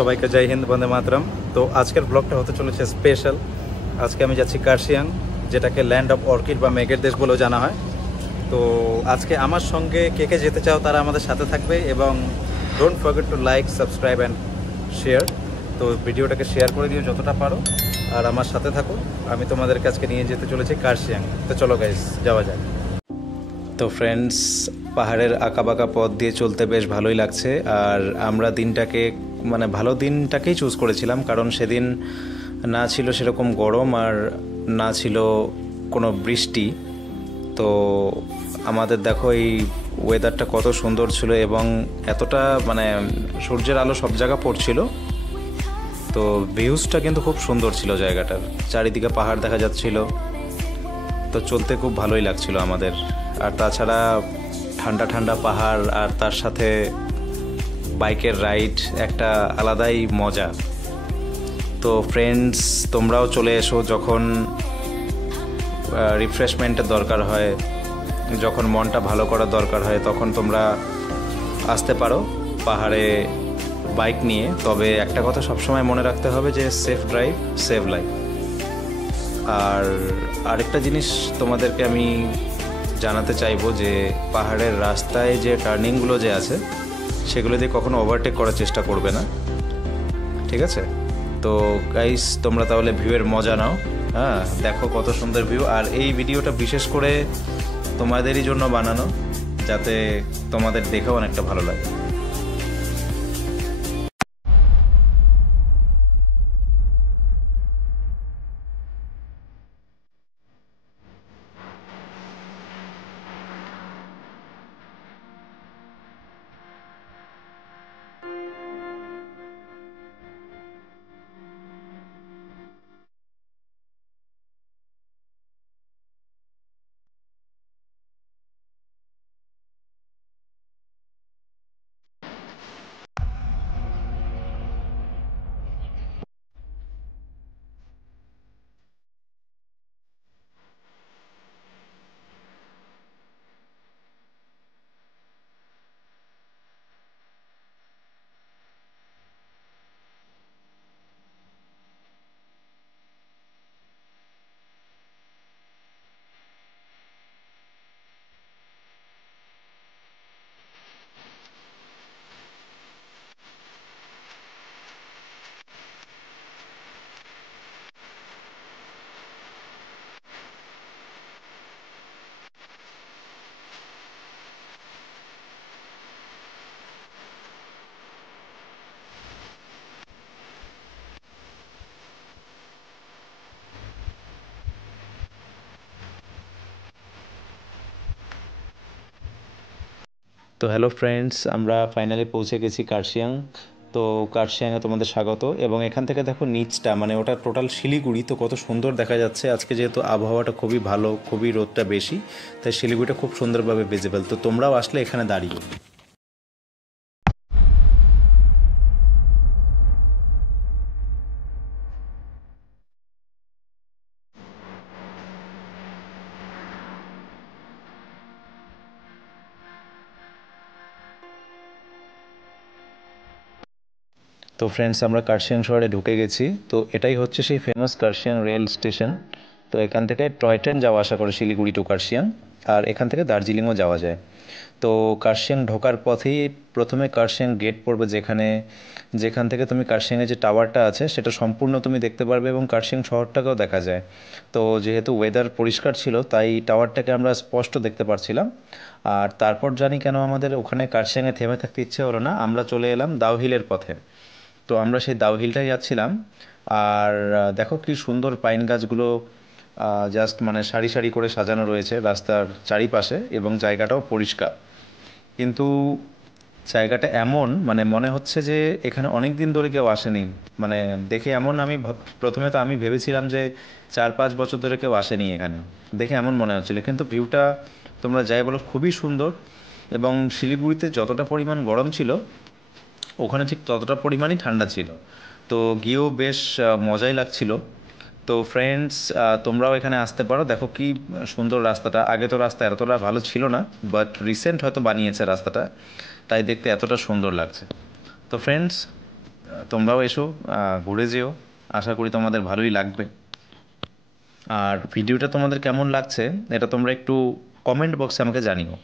সবাইকে জয় হিন্দ, বন্দে মাতরম। তো আজকের ব্লগটা হতে চলেছে স্পেশাল। আজকে আমি যাচ্ছি কার্শিয়াং, যেটাকে ল্যান্ড অফ অর্কিড বা মেঘের দেশ বলেও জানা হয়। তো আজকে আমার সঙ্গে কে কে যেতে চাও তারা আমাদের সাথে থাকবে, এবং don't forget to like, subscribe and share. তো ভিডিওটাকে শেয়ার করে দিও যতটা পারো, আর আমার সাথে থাকো। আমি তোমাদেরকে আজকে নিয়ে যেতে চলেছি কার্শিয়াং। তো চলো গাইস, যাওয়া যাক। তো ফ্রেন্ডস, পাহাড়ের আঁকাবাঁকা পথ দিয়ে চলতে বেশ ভালোই লাগছে। আর আমরা দিনটাকে ভালো দিনটাকেই চুজ করেছিলাম, কারণ সেদিন না ছিল সেরকম গরম আর না ছিল কোনো বৃষ্টি। তো আমাদের দেখো এই ওয়েদারটা কত সুন্দর ছিল, এবং এতটা সূর্যের আলো সব জায়গা পড়ছিল। তো ভিউজটা কিন্তু খুব সুন্দর ছিল জায়গাটার, চারিদিকে পাহাড় দেখা যাচ্ছিল। তো চলতে খুব ভালোই লাগছিল আমাদের। আর তাছাড়া ঠান্ডা ঠান্ডা পাহাড়, আর তার সাথে বাইকের রাইড একটা আলাদাই মজা। তো ফ্রেন্ডস, তোমরাও চলে এসো যখন রিফ্রেশমেন্টের দরকার হয়, যখন মনটা ভালো করার দরকার হয়, তখন তোমরা আসতে পারো পাহাড়ে বাইক নিয়ে। তবে একটা কথা সবসময় মনে রাখতে হবে যে সেফ ড্রাইভ, সেভ লাইফ। আর আরেকটা জিনিস তোমাদেরকে আমি জানাতে চাইবো যে পাহাড়ের রাস্তায় যে টার্নিংগুলো যে আছে, সেগুলো দিয়ে কখনো ওভারটেক করার চেষ্টা করবে না, ঠিক আছে? তো গাইস, তোমরা তাহলে ভিউয়ের মজা নাও। হ্যাঁ, দেখো কত সুন্দর ভিউ। আর এই ভিডিওটা বিশেষ করে তোমাদেরই জন্য বানানো, যাতে তোমাদের দেখেও অনেকটা ভালো লাগে। তো হ্যালো ফ্রেন্ডস, আমরা ফাইনালি পৌঁছে গেছি কার্শিয়াং। তো কার্শিয়াংয়ে তোমাদের স্বাগত। এবং এখান থেকে দেখো নিচটা, ওটা টোটাল শিলিগুড়ি। তো কত সুন্দর দেখা যাচ্ছে আজকে, যেহেতু আবহাওয়াটা খুবই ভালো, খুবই রোদটা বেশি, তাই শিলিগুড়িটা খুব সুন্দরভাবে ভিজিবল। তো তোমরাও আসলে এখানে দাঁড়িয়ে। তো ফ্রেন্ডস, আমরা কার্শিয়াং শহরে ঢুকে গেছি। তো এটাই হচ্ছে সেই ফেমাস কার্শিয়াং রেল স্টেশন। তো এখান থেকে টয় ট্রেন যাওয়া আসা করে শিলিগুড়ি টু কার্শিয়াং, আর এখান থেকে দার্জিলিংও যাওয়া যায়। তো কার্শিয়াং ঢোকার পথেই প্রথমে কার্শিয়াং গেট পড়বে, যেখান থেকে তুমি কার্শিয়াংয়ের যে টাওয়ারটা আছে সেটা সম্পূর্ণ তুমি দেখতে পারবে, এবং কার্শিয়াং শহরটাকেও দেখা যায়। তো যেহেতু ওয়েদার পরিষ্কার ছিল, তাই টাওয়ারটাকে আমরা স্পষ্ট দেখতে পারছিলাম। আর তারপর জানি কেন আমাদের ওখানে কার্শিয়াংয়ে থেমে থাকতে ইচ্ছে হলো না, আমরা চলে এলাম দাউহিলের পথে। তো আমরা সেই দাউহিলটাই যাচ্ছিলাম। আর দেখো কি সুন্দর পাইন গাছগুলো জাস্ট সারি সারি করে সাজানো রয়েছে রাস্তার চারিপাশে, এবং জায়গাটাও পরিষ্কার। কিন্তু জায়গাটা এমন, মনে হচ্ছে যে এখানে অনেক দিন ধরে কেউ আসেনি। মানে দেখে এমন, প্রথমে তো আমি ভেবেছিলাম যে 4-5 বছর ধরে কেউ আসেনি এখানে, দেখে এমন মনে হচ্ছিল। কিন্তু ভিউটা তোমরা যাই বলো, খুবই সুন্দর। এবং শিলিগুড়িতে যতটা পরিমাণ গরম ছিল, ওখানে ঠিক ততটা পরিমাণই ঠান্ডা ছিল। তো গিয়েও বেশ মজাই লাগছিল। তো ফ্রেন্ডস, তোমরাও এখানে আসতে পারো। দেখো কি সুন্দর রাস্তাটা। আগে তো রাস্তা এতটা ভালো ছিল না, বাট রিসেন্ট হয়তো বানিয়েছে রাস্তাটা, তাই দেখতে এতটা সুন্দর লাগছে। তো ফ্রেন্ডস, তোমরাও এসো, ঘুরে যেও। আশা করি তোমাদের ভালোই লাগবে। আর ভিডিওটা তোমাদের কেমন লাগছে এটা তোমরা একটু কমেন্ট বক্সে আমাকে জানিও।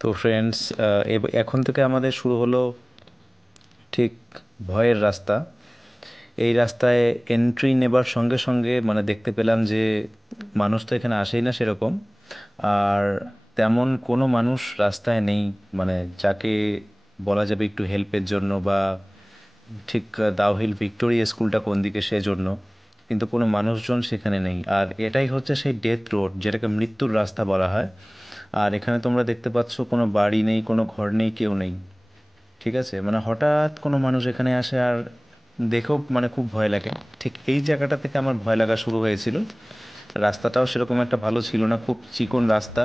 তো ফ্রেন্ডস, এখন থেকে আমাদের শুরু হলো ঠিক ভয়ের রাস্তা। এই রাস্তায় এন্ট্রি নেবার সঙ্গে সঙ্গে মানে দেখতে পেলাম যে মানুষ তো এখানে আসেই না সেরকম। আর তেমন কোনো মানুষ রাস্তায় নেই, মানে যাকে বলা যাবে একটু হেল্পের জন্য, বা ঠিক দাউহিল ভিক্টোরিয়া স্কুলটা কোন দিকে সেজন্য। কিন্তু কোনো মানুষজন সেখানে নেই। আর এটাই হচ্ছে সেই ডেথ রোড, যেটাকে মৃত্যুর রাস্তা বলা হয়। আর এখানে তোমরা দেখতে পাচ্ছ কোনো বাড়ি নেই, কোনো ঘর নেই, কেউ নেই। ঠিক আছে, মানে হঠাৎ কোনো মানুষ এখানে আসে আর দেখেও মানে খুব ভয় লাগে। ঠিক এই জায়গাটা থেকে আমার ভয় লাগা শুরু হয়েছিল। রাস্তাটাও সেরকম একটা ভালো ছিল না, খুব চিকন রাস্তা।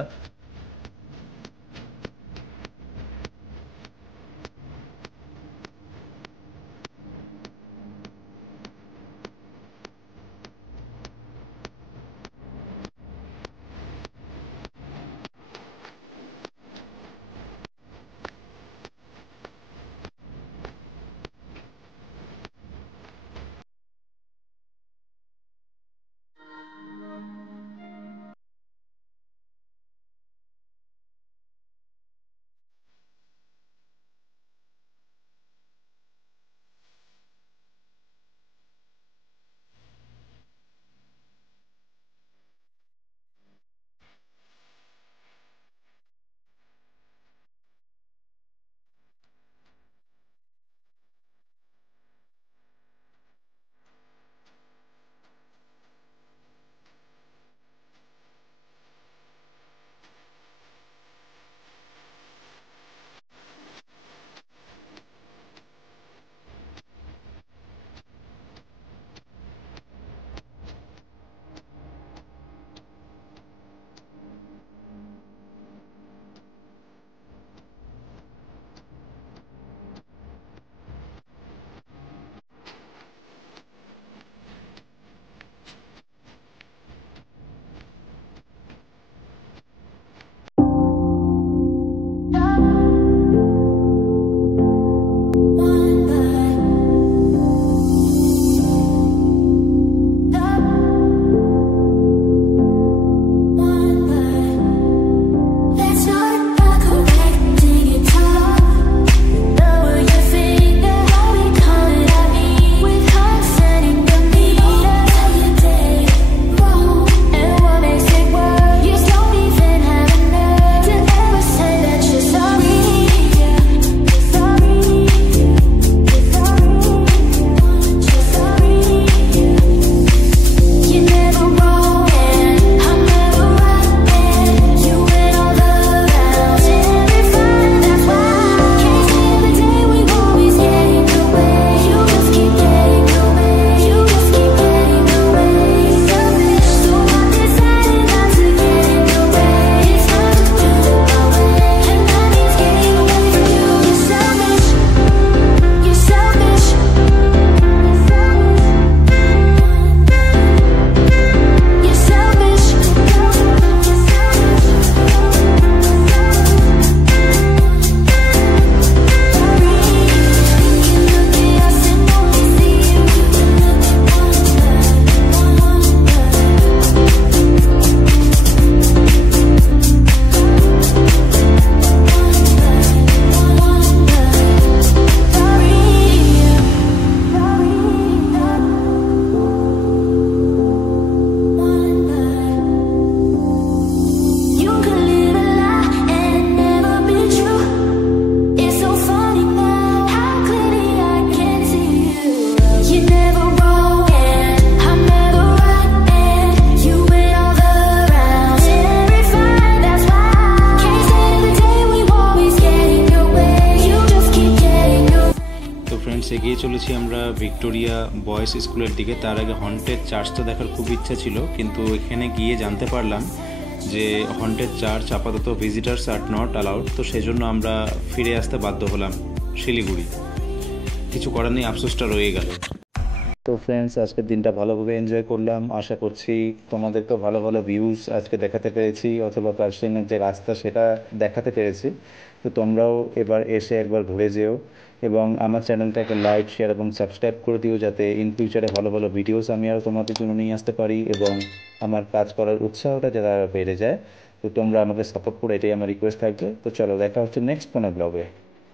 এগিয়ে চলেছি আমরা ভিক্টোরিয়া বয়েজ স্কুলের দিকে। তার আগে হন্টেড চার্চটা দেখার খুব ইচ্ছা ছিল, কিন্তু এখানে গিয়ে জানতে পারলাম যে হন্টেড চার্চ আপাতত ভিজিটার্স আর নট অ্যালাউড। তো সেই জন্য আমরা ফিরে আসতে বাধ্য হলাম শিলিগুড়ি। কিছু করার নেই, আফসোসটা রয়ে গেল। তো ফ্রেন্ডস, আজকের দিনটা ভালোভাবে এনজয় করলাম। আশা করছি তোমাদেরকেও ভালো ভালো ভিউজ আজকে দেখাতে পেরেছি, অথবা কার্শিয়াংয়ের যে রাস্তা সেটা দেখাতে পেরেছি। তো তোমরাও এবার এসে একবার ঘুরে যেও, এবং আমার চ্যানেলটাকে লাইক, শেয়ার এবং সাবস্ক্রাইব করে দিও, যাতে ইন ফিউচারে ভালো ভালো ভিডিওস আমি আরও তোমাদের জন্য নিয়ে আসতে পারি এবং আমার কাজ করার উৎসাহটা যারা বেড়ে যায়। তো তোমরা আমাকে সাপোর্ট করো, এটাই আমার রিকোয়েস্ট থাকবে। তো চলো, দেখা হচ্ছে নেক্সট কোনো ব্লগে।